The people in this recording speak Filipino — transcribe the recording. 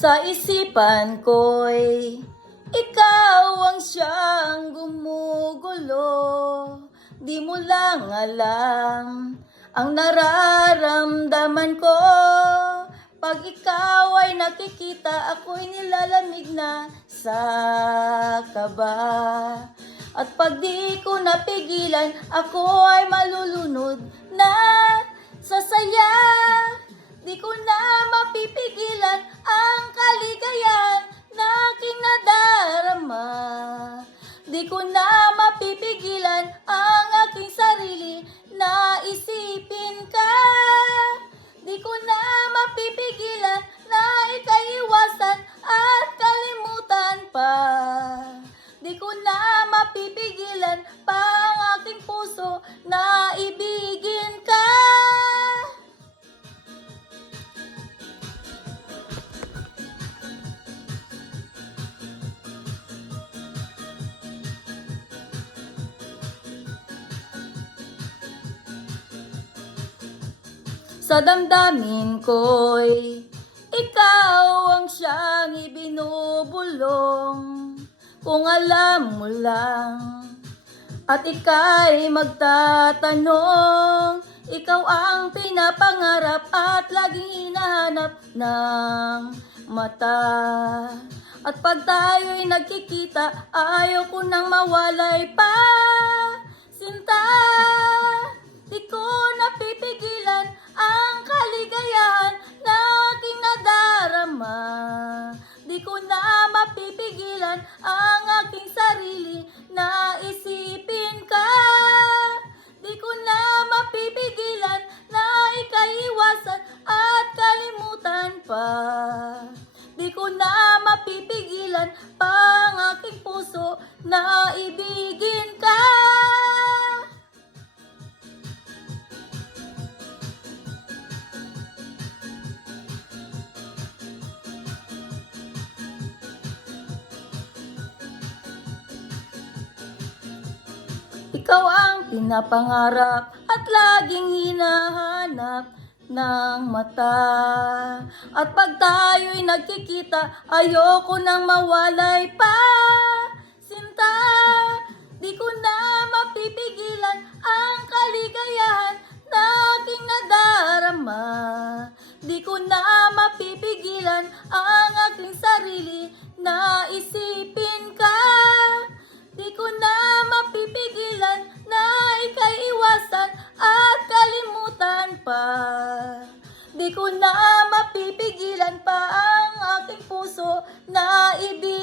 Sa isipan ko'y ikaw ang siyang gumugulo. Di mo lang alam ang nararamdaman ko. Pag ikaw ay nakikita, ako'y nilalamig na sa kaba. At pag di ko napigilan, ako ay malulunod na sa saya. Di ko na mapipigilan ang kaligayahan na aking nadarama. Di ko na mapipigilan ang aking sarili na isipin ka. Di ko na mapipigilan na ikaiwasan at kalimutan pa. Di ko na mapipigilan pa ang aking puso na ibigin ka. Sa damdamin ko'y ikaw ang siyang ibinubulong. Kung alam mo lang at ika'y magtatanong, ikaw ang pinapangarap at laging hinahanap ng mata. At pag tayo'y nagkikita, ayaw ko nang mawalay pa, sinta. Di ko napipigilan ang kaligayahan na aking nadarama. Di ko na mapipigilan ang aking sarili na isipin ka. Di ko na mapipigilan na ikaiwasan at kalimutan pa. Di ko na mapipigilan pa ang aking puso na ibigin ka. Ikaw ang pinapangarap at laging hinahanap ng mata. At pag tayo'y nagkikita, ayoko nang mawalay pa, sinta. Di ko na mapipigilan ang kaligayahan na aking nadarama. Di ko na mapipigilan ang aking sarili na isipin ka. Di ko na mapipigilan na ikaiwasan at kalimutan pa. Di ko na mapipigilan pa ang aking puso na ibig.